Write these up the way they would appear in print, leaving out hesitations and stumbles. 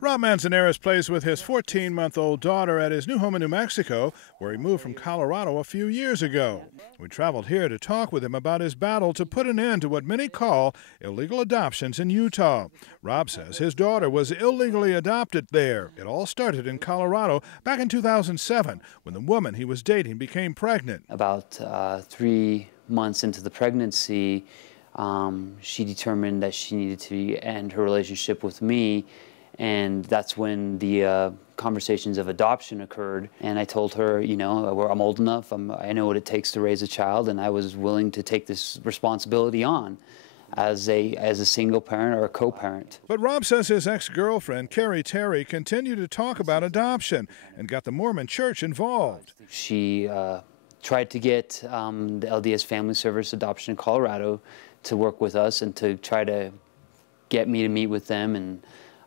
Rob Manzanares plays with his 14-month-old daughter at his new home in New Mexico, where he moved from Colorado a few years ago. We traveled here to talk with him about his battle to put an end to what many call illegal adoptions in Utah. Rob says his daughter was illegally adopted there. It all started in Colorado back in 2007, when the woman he was dating became pregnant. About 3 months into the pregnancy, she determined that she needed to end her relationship with me. And that's when the conversations of adoption occurred. And I told her, you know, I'm old enough, I know what it takes to raise a child, and I was willing to take this responsibility on as a single parent or a co-parent. But Rob says his ex-girlfriend, Carrie Terry, continued to talk about adoption and got the Mormon Church involved. She tried to get the LDS Family Service Adoption in Colorado to work with us and to try to get me to meet with them, and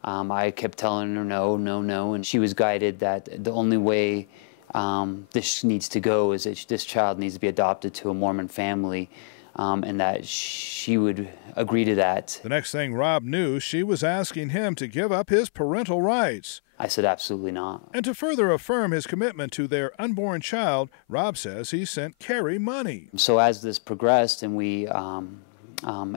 I kept telling her no, no, no, and she was guided that the only way this needs to go is that this child needs to be adopted to a Mormon family, and that she would agree to that. The next thing Rob knew, she was asking him to give up his parental rights. I said absolutely not. And to further affirm his commitment to their unborn child, Rob says he sent Carrie money. So as this progressed and we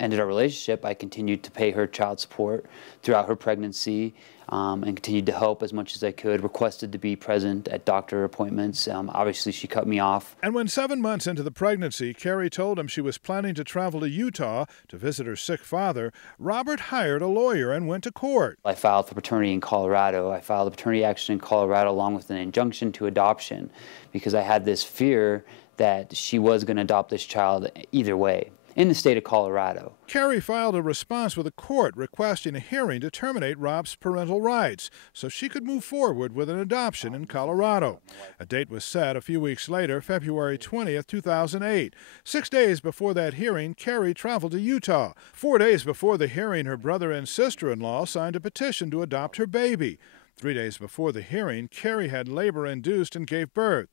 ended our relationship, I continued to pay her child support throughout her pregnancy and continued to help as much as I could, requested to be present at doctor appointments. Obviously, she cut me off. And when 7 months into the pregnancy, Carrie told him she was planning to travel to Utah to visit her sick father, Robert hired a lawyer and went to court. I filed for paternity in Colorado. I filed a paternity action in Colorado along with an injunction to adoption because I had this fear that she was going to adopt this child either way in the state of Colorado. Carrie filed a response with the court requesting a hearing to terminate Rob's parental rights so she could move forward with an adoption in Colorado. A date was set a few weeks later, February 20th, 2008. 6 days before that hearing, Carrie traveled to Utah. 4 days before the hearing, her brother and sister-in-law signed a petition to adopt her baby. 3 days before the hearing, Carrie had labor-induced and gave birth.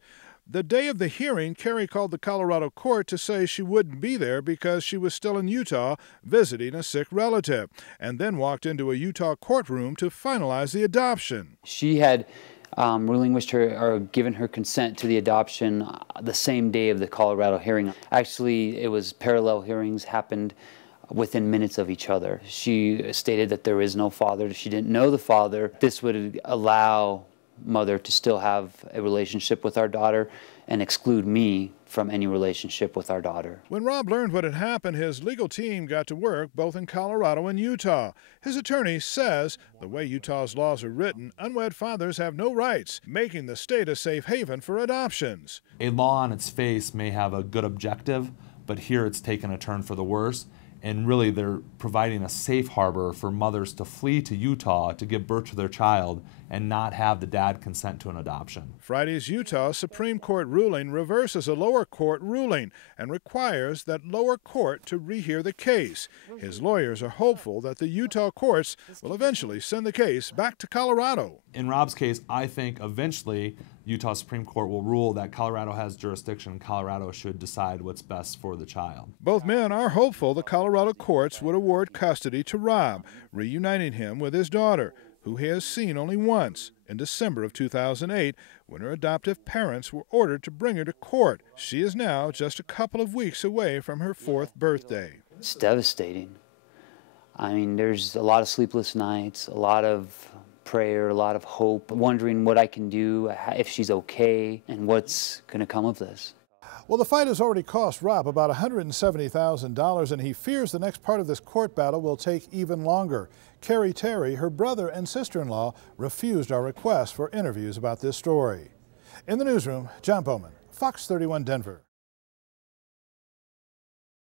The day of the hearing, Carrie called the Colorado court to say she wouldn't be there because she was still in Utah visiting a sick relative, and then walked into a Utah courtroom to finalize the adoption. She had relinquished her or given her consent to the adoption the same day of the Colorado hearing. Actually, it was parallel hearings, happened within minutes of each other. She stated that there is no father. She didn't know the father. This would allow mother to still have a relationship with our daughter and exclude me from any relationship with our daughter. When Rob learned what had happened, his legal team got to work both in Colorado and Utah. His attorney says the way Utah's laws are written, unwed fathers have no rights, making the state a safe haven for adoptions. A law on its face may have a good objective, but here it's taken a turn for the worse. And really, they're providing a safe harbor for mothers to flee to Utah to give birth to their child and not have the dad consent to an adoption. Friday's Utah Supreme Court ruling reverses a lower court ruling and requires that lower court to rehear the case. His lawyers are hopeful that the Utah courts will eventually send the case back to Colorado. In Rob's case, I think eventually Utah Supreme Court will rule that Colorado has jurisdiction and Colorado should decide what's best for the child. Both men are hopeful the Colorado courts would award custody to Rob, reuniting him with his daughter, who he has seen only once, in December of 2008, when her adoptive parents were ordered to bring her to court. She is now just a couple of weeks away from her 4th birthday. It's devastating. I mean, there's a lot of sleepless nights, a lot of prayer, a lot of hope, wondering what I can do, if she's okay, and what's going to come of this. Well, the fight has already cost Rob about $170,000, and he fears the next part of this court battle will take even longer. Carrie Terry, her brother and sister-in-law, refused our request for interviews about this story. In the newsroom, John Bowman, Fox 31 Denver.